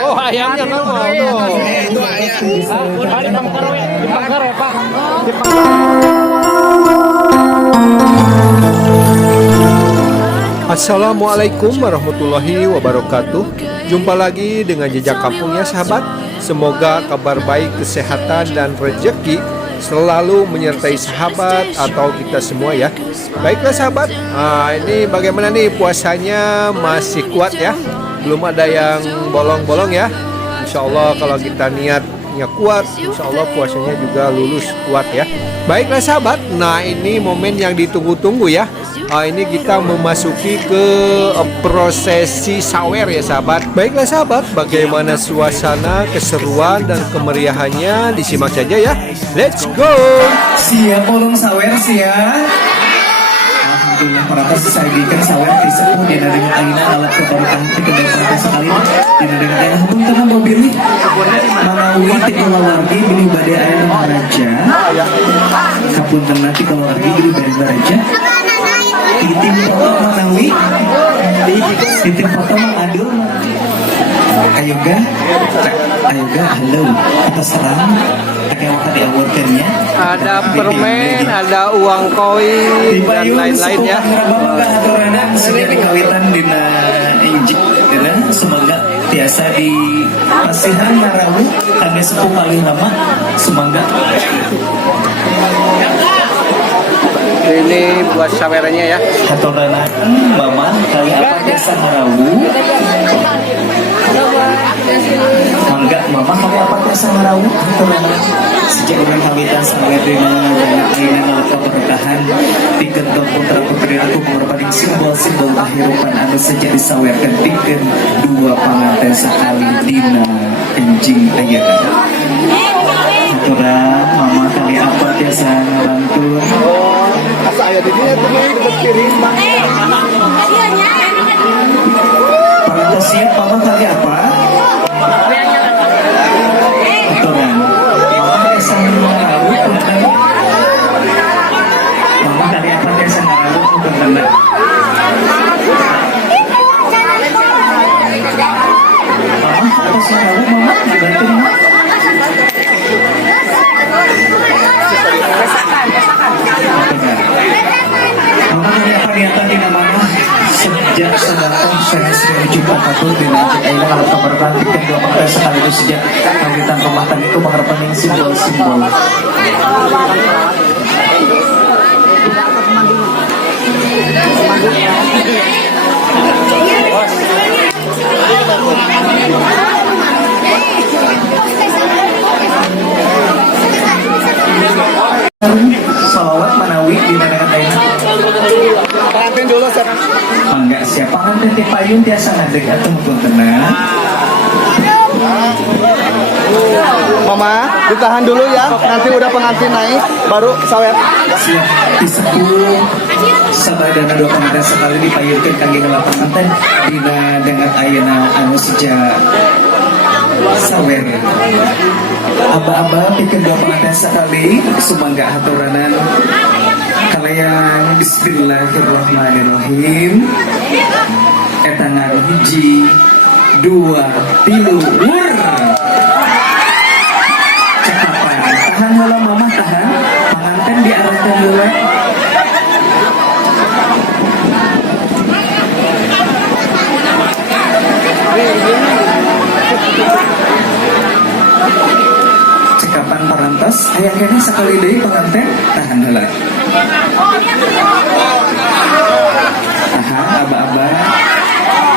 Oh, ayamnya kan mau tuh. Itu ayam. Di Pangkar ya, Pak. Assalamualaikum warahmatullahi wabarakatuh. Jumpa lagi dengan Jejak Kampung ya sahabat. Semoga kabar baik, kesehatan dan rezeki selalu menyertai sahabat atau kita semua ya. Baiklah sahabat, ini bagaimana nih puasanya, masih kuat ya? Belum ada yang bolong-bolong ya. Insya Allah kalau kita niatnya kuat, insya Allah puasanya juga lulus kuat ya. Baiklah sahabat, nah ini momen yang ditunggu-tunggu ya. Ini kita memasuki ke prosesi sawer ya sahabat. Baiklah sahabat, bagaimana suasana, keseruan dan kemeriahannya disimak saja ya. Let's go. Siap bolong sawer siap. Alhamdulillah para saya bikin sawer disepuh di dari aina alat keberkahan tiga dari sekali di dari aina pun teman mobil Manawi tiga lagi beli badai air raja. Kapun tenan tiga lagi beli badai raja. Titim foto Manawi, titim foto Manado. Ayo ga, halo, kita serang. Ada permen, ada uang koin dan lain-lain ya. Semoga biasa di Pasihan Marawu kami sepuh paling lama. Semoga ini buat sawerannya ya. Hatorana Mama kali apa biasa Marawu. Mangga Mama kali apa biasa Marawu. Hatorana sejak orang kawitan sampai dengan aina alat keberkahan pikeun putra putri aku paling simbol-simbol kehidupan anu sejak disawerkan pikeun dua panganten sekali dina enjing ayeuna. Haturna Mama kali apa biasa ngabantu. Asa aya di dinya tuh dekat piring Pak. Para siap Mama kali apa? Aturan. Mama biasa ngarawu punten. Mama kali apa biasa ngarawu punten. Mama apa sih ngarawu Mama dibantu Mama. Mama kali apa niatan di namanya sejak sedatang saya sering jumpa kabur di Najib Aina alat keberkahan tiga dua partai sekaligus sejak kawitan rumah tangga itu mengharapan simbol-simbol. Salawat Manawi di negara Aina. Pengantin dulu sekarang. Enggak siapa kan teh payung tiasa ngadeg atuh pun tenang. Mama, ditahan dulu ya. Nanti udah pengantin naik baru sawer. Siap disepuh sabadana dua pengantin sekali dipayungkeun kangge ngala pengantin dina dengan ayeuna anu sejak sawer. Aba-aba pikeun dua pengantin sekali sumangga haturanan kalian bismillahirrahmanirrahim. Eta ngaruh hiji dua tilu wur. Cakapan tahan heula Mama tahan pengantin diarahkan heula. Cekapan parantos aya kene sakali deui pengantin tahan heula. Tahan aba-aba.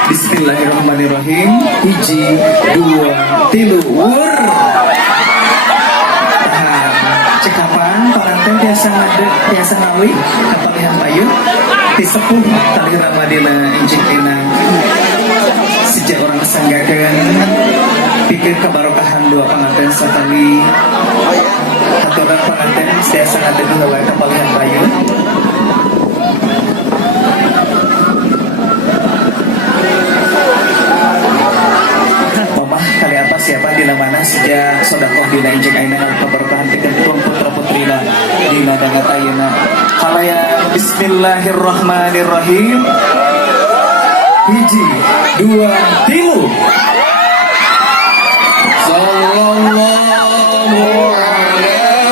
Bismillahirrahmanirrahim. Hiji, dua, tilu, wur. Tahan. Cekapan pengantin tiasa ngadeg, tiasa ngawi kapalihan payung disepuh tali ramadina injing inang. Sejak orang kesanggakan pikir kebarokahan dua pengantin sekali. Aturan pengantin tiasa ngadeg heula kapalihan payung. Kali apa siapa di mana sejak sodakoh dina injek aina keberkahan tiga putra putrina dina dangat ayeuna halaya bismillah Bismillahirrahmanirrahim. Hiji, dua, tilu. Sallallahu ala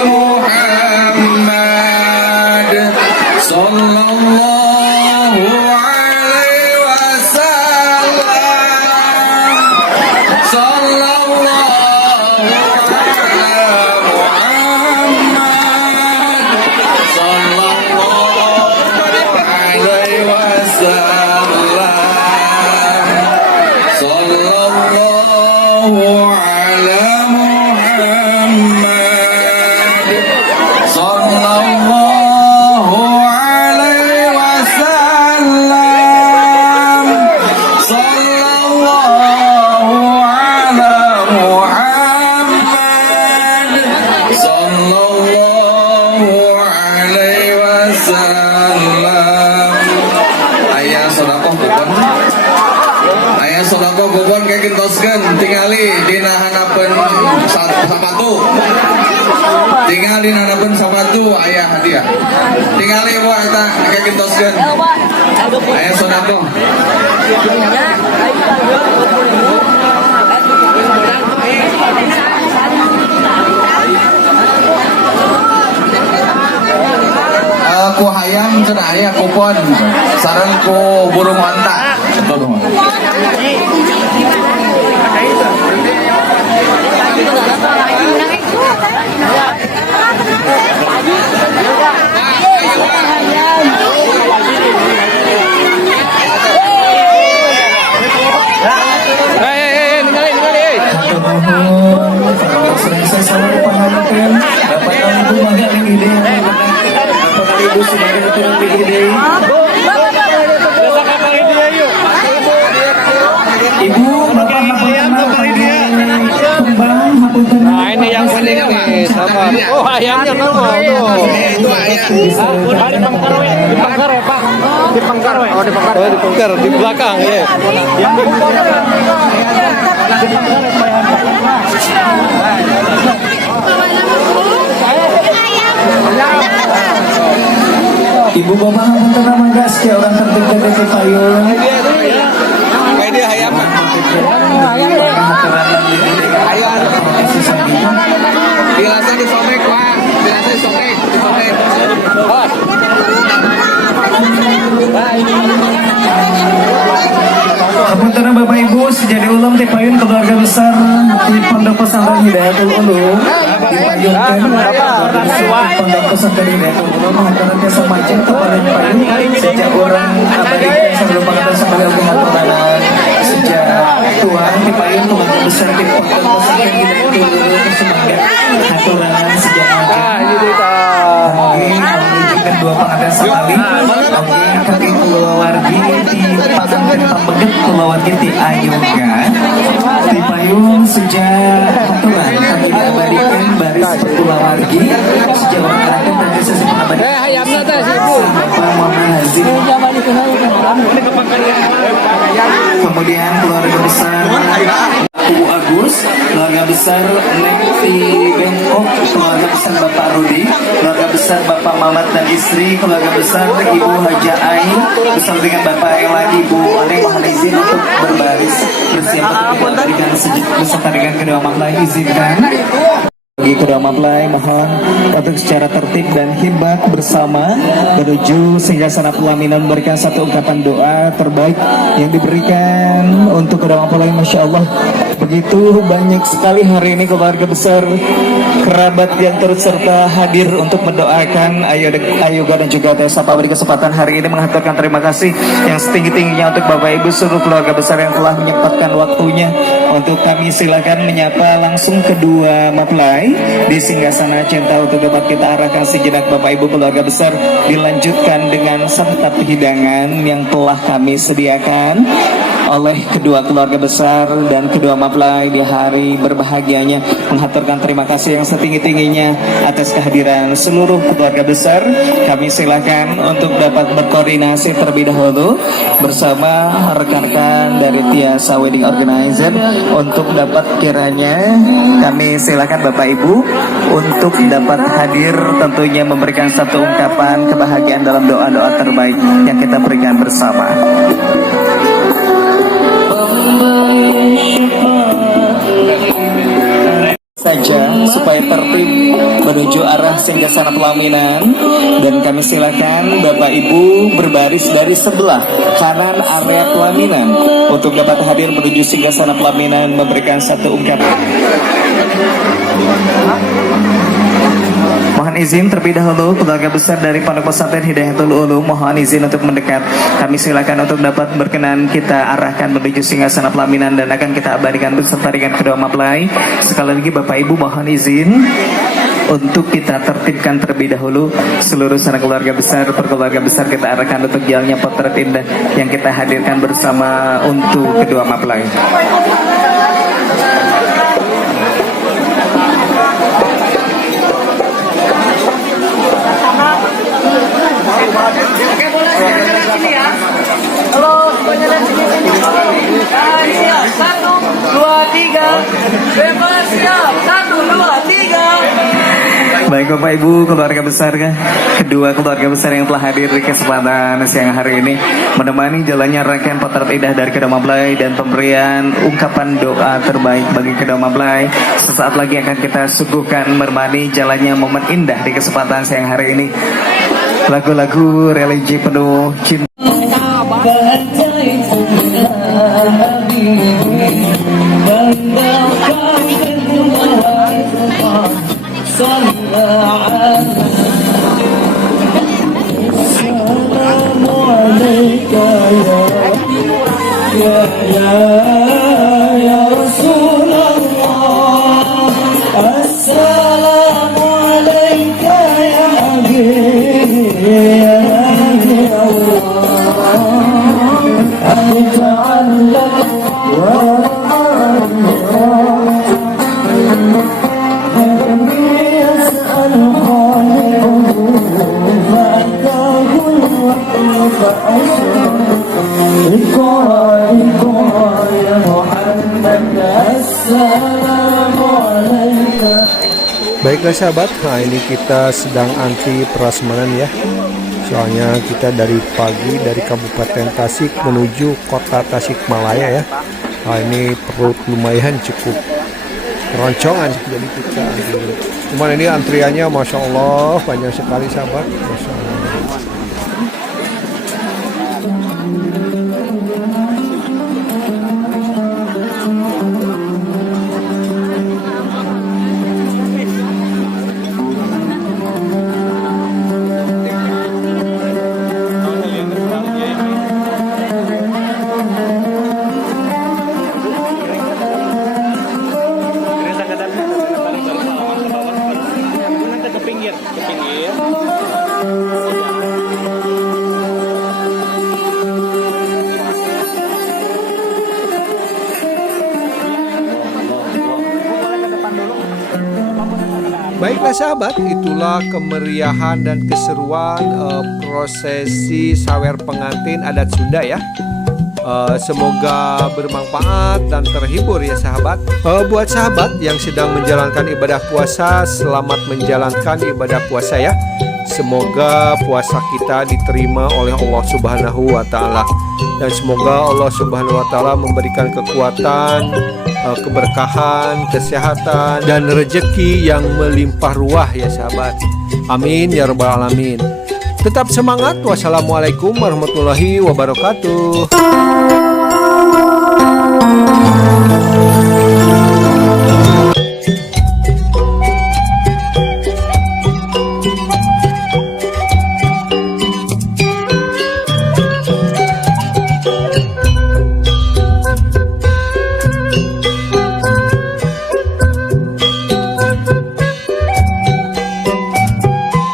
Muhammad. Sallallahu alaihi wasallam. Sallallahu ala Muhammad. Sallallahu alaihi wasallam. Sallallahu ala Muhammad. Sallallahu alaihi wasallam. Sallallahu ala Muhammad. Sallallahu alaihi wasallam. Ayah sedekah kupon. Ayah sedekah kupon kayak gentoskeun tingali dina hanapeun sapatu. Tinggal dina hanapeun sapatu ayah hadiah. Tingali wa eta kayak gentoskeun. Ayah sedekah. Ku hayam cenah aya kupon sareng ku burung onta. Betul. Sering saya selalu pahamkan dapat ibu mangga yang ide dapat ibu sudah keturunan di ide ibu bapak hafalkan ide kembang hafalkan. Nah ini yang penting nih, sabar. Oh ayamnya nongol tuh. Itu ayam. Di Pangkar ya Pak. Di Pangkar. Oh di Pangkar. Di Pangkar, di belakang ya. Ibu bapak hafalkan nama gas kayak orang terdekat dari payung. Kayak dia hayam. Biasa disobek Pak. Biasa disobek. Hapunten Bapak Ibu sejadi ulam teh payun keluarga besar di Pondok Pesantren Hidayatul Ulum dipayungkan Pondok Pesantren Hidayatul Ulum mengatakan desa macam kemarin payun sejak orang abadikan sebelum pengantar sampai pengaturan sejak tuan dipayun keluarga besar di Pondok Pesantren Hidayatul Ulum semangat aturan sejak macam menunjukkan dua pengantar sekali kaki keluarga di pasangkan pembeget keluarga di Ayungga di payung sejak aturan kami diabadikan baris keluarga sejak orang dan sesi pengabadikan Bapak Muhammad Hazim kemudian keluarga besar Ibu Agus, keluarga besar Nekti Bengkok, keluarga besar Bapak Rudi, keluarga besar Bapak Mamat dan istri, keluarga besar Ibu Haja Ai, bersama dengan Bapak yang lagi Ibu Ane mohon izin untuk berbaris bersiap untuk diberikan beserta dengan kedua mempelai izinkan. Bagi kedua mempelai mohon untuk secara tertib dan hibah bersama menuju sehingga sana pelaminan memberikan satu ungkapan doa terbaik yang diberikan untuk kedua mempelai. Masya Allah begitu banyak sekali hari ini keluarga besar kerabat yang turut serta hadir untuk mendoakan Ayoga dan juga Tessa. Pada kesempatan hari ini menghantarkan terima kasih yang setinggi-tingginya untuk Bapak Ibu seluruh keluarga besar yang telah menyempatkan waktunya untuk kami. Silakan menyapa langsung kedua mempelai di singgasana cinta untuk dapat kita arahkan sejenak. Bapak Ibu keluarga besar dilanjutkan dengan santap hidangan yang telah kami sediakan oleh kedua keluarga besar dan kedua mempelai di hari berbahagianya. Menghaturkan terima kasih yang setinggi-tingginya atas kehadiran seluruh keluarga besar. Kami silakan untuk dapat berkoordinasi terlebih dahulu bersama rekan-rekan dari Tiasa Wedding Organizer untuk dapat kiranya kami silakan Bapak Ibu untuk dapat hadir, tentunya memberikan satu ungkapan kebahagiaan dalam doa-doa terbaik yang kita berikan bersama. Saja supaya tertib menuju arah singgasana pelaminan, dan kami silakan Bapak Ibu berbaris dari sebelah kanan area pelaminan untuk dapat hadir menuju singgasana pelaminan memberikan satu ungkapan. Mohon izin terlebih dahulu keluarga besar dari Pondok Pesantren Hidayatul Ulum, mohon izin untuk mendekat. Kami silakan untuk dapat berkenan kita arahkan menuju singgasana pelaminan dan akan kita abadikan beserta dengan kedua mempelai. Sekali lagi Bapak Ibu mohon izin untuk kita tertibkan terlebih dahulu seluruh sanak keluarga besar, perkeluarga besar kita arahkan untuk jalannya potret indah yang kita hadirkan bersama untuk kedua mempelai. Oke, boleh semuanya dari sini ya. Halo, semuanya dari sini. Siap, 1, 2, 3. Bebas siap, 1, 2, 3. Baik Bapak Ibu keluarga besar, kedua keluarga besar yang telah hadir di kesempatan siang hari ini menemani jalannya rangkaian potret indah dari kedua mempelai dan pemberian ungkapan doa terbaik bagi kedua mempelai. Sesaat lagi akan kita suguhkan menemani jalannya momen indah di kesempatan siang hari ini. Lagu-lagu religi penuh cinta. Baiklah sahabat, nah ini kita sedang anti prasmanan ya. Soalnya kita dari pagi dari Kabupaten Tasik menuju kota Tasikmalaya ya. Nah ini perut lumayan cukup keroncongan, jadi kita antri. Cuman ini antriannya Masya Allah panjang sekali sahabat, Masya Allah. Baiklah sahabat, itulah kemeriahan dan keseruan prosesi sawer pengantin adat Sunda ya. Semoga bermanfaat dan terhibur ya sahabat. Buat sahabat yang sedang menjalankan ibadah puasa, selamat menjalankan ibadah puasa ya. Semoga puasa kita diterima oleh Allah Subhanahu wa Ta'ala, dan semoga Allah Subhanahu wa Ta'ala memberikan kekuatan, keberkahan, kesehatan, dan rezeki yang melimpah ruah ya sahabat. Amin ya rabbal alamin. Tetap semangat. Wassalamualaikum warahmatullahi wabarakatuh.